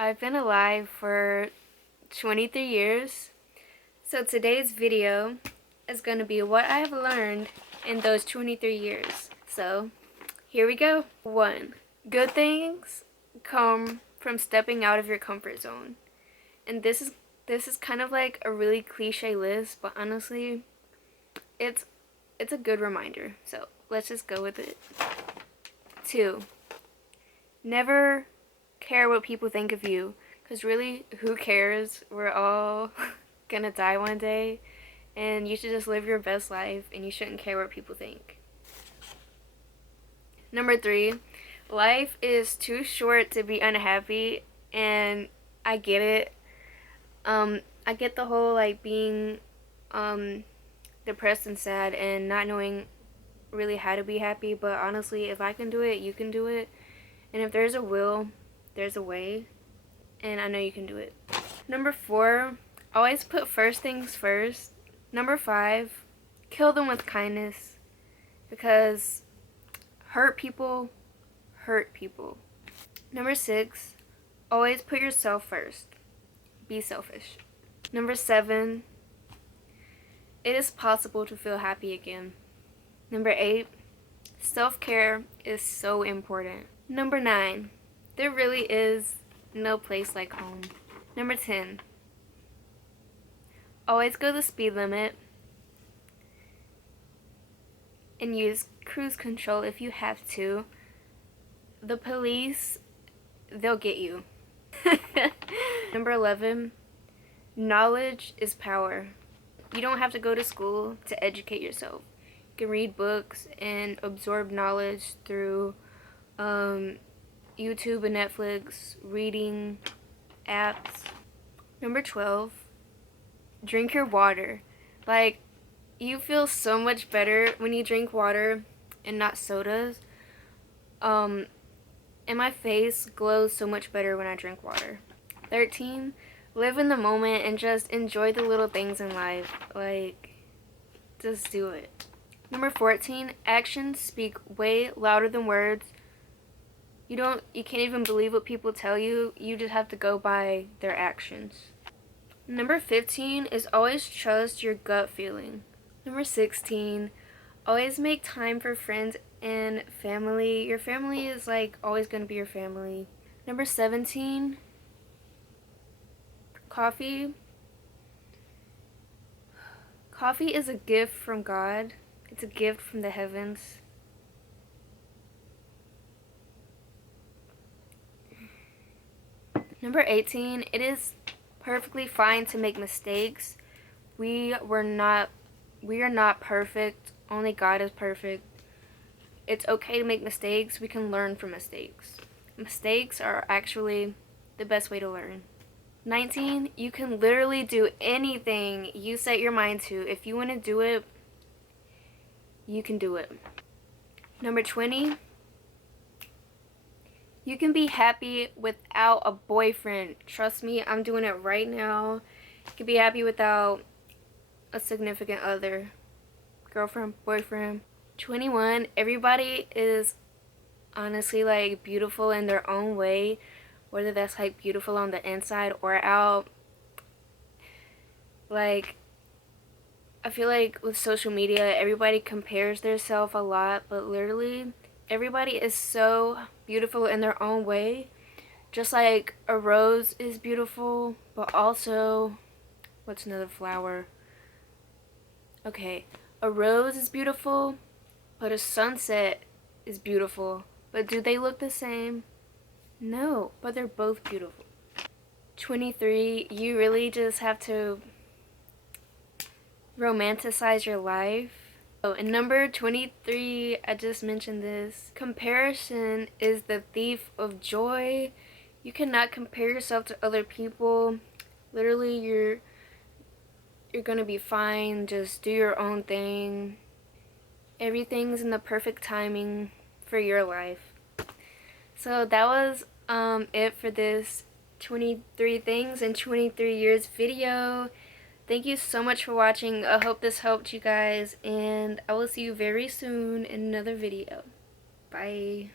I've been alive for 23 years, so today's video is going to be what I have learned in those 23 years. So, here we go. 1. Good things come from stepping out of your comfort zone. And this is kind of like a really cliche list, but honestly, it's a good reminder. So, let's just go with it. 2. Never care what people think of you, because really, who cares? We're all gonna die one day, and you should just live your best life, and you shouldn't care what people think. Number 3, life is too short to be unhappy, and I get it. I get the whole like being depressed and sad and not knowing really how to be happy, but honestly, if I can do it, you can do it. And if there's a will, there's a way, and I know you can do it. Number 4, always put first things first. Number 5, kill them with kindness, because hurt people hurt people. Number 6, always put yourself first. Be selfish. Number 7, it is possible to feel happy again. Number 8, self-care is so important. Number 9, there really is no place like home. Number 10, always go the speed limit and use cruise control if you have to. The police, they'll get you. Number 11, knowledge is power. You don't have to go to school to educate yourself. You can read books and absorb knowledge through YouTube and Netflix, reading apps. Number 12, drink your water. Like, you feel so much better when you drink water and not sodas. And my face glows so much better when I drink water. 13, live in the moment and just enjoy the little things in life. Like, just do it. Number 14, actions speak way louder than words. You can't even believe what people tell you. You just have to go by their actions. Number 15 is always trust your gut feeling. Number 16, always make time for friends and family. Your family is like always going to be your family. Number 17, coffee. Coffee is a gift from God. It's a gift from the heavens. Number 18, it is perfectly fine to make mistakes. We are not perfect. Only God is perfect. It's okay to make mistakes. We can learn from mistakes. Mistakes are actually the best way to learn. 19, you can literally do anything you set your mind to. If you want to do it, you can do it. Number 20, you can be happy without a boyfriend. Trust me, I'm doing it right now. You can be happy without a significant other, girlfriend, boyfriend. 21, everybody is honestly like beautiful in their own way, whether that's like beautiful on the inside or out. Like, I feel like with social media, everybody compares themselves a lot, but literally everybody is so beautiful in their own way. Just like a rose is beautiful, but also, what's another flower? Okay, a rose is beautiful, but a sunset is beautiful. But do they look the same? No, but they're both beautiful. 23, you really just have to romanticize your life. Oh, and number 23, I just mentioned this. Comparison is the thief of joy. You cannot compare yourself to other people. Literally, you're gonna be fine. Just do your own thing. Everything's in the perfect timing for your life. So that was it for this 23 things in 23 years video. Thank you so much for watching. I hope this helped you guys, and I will see you very soon in another video. Bye.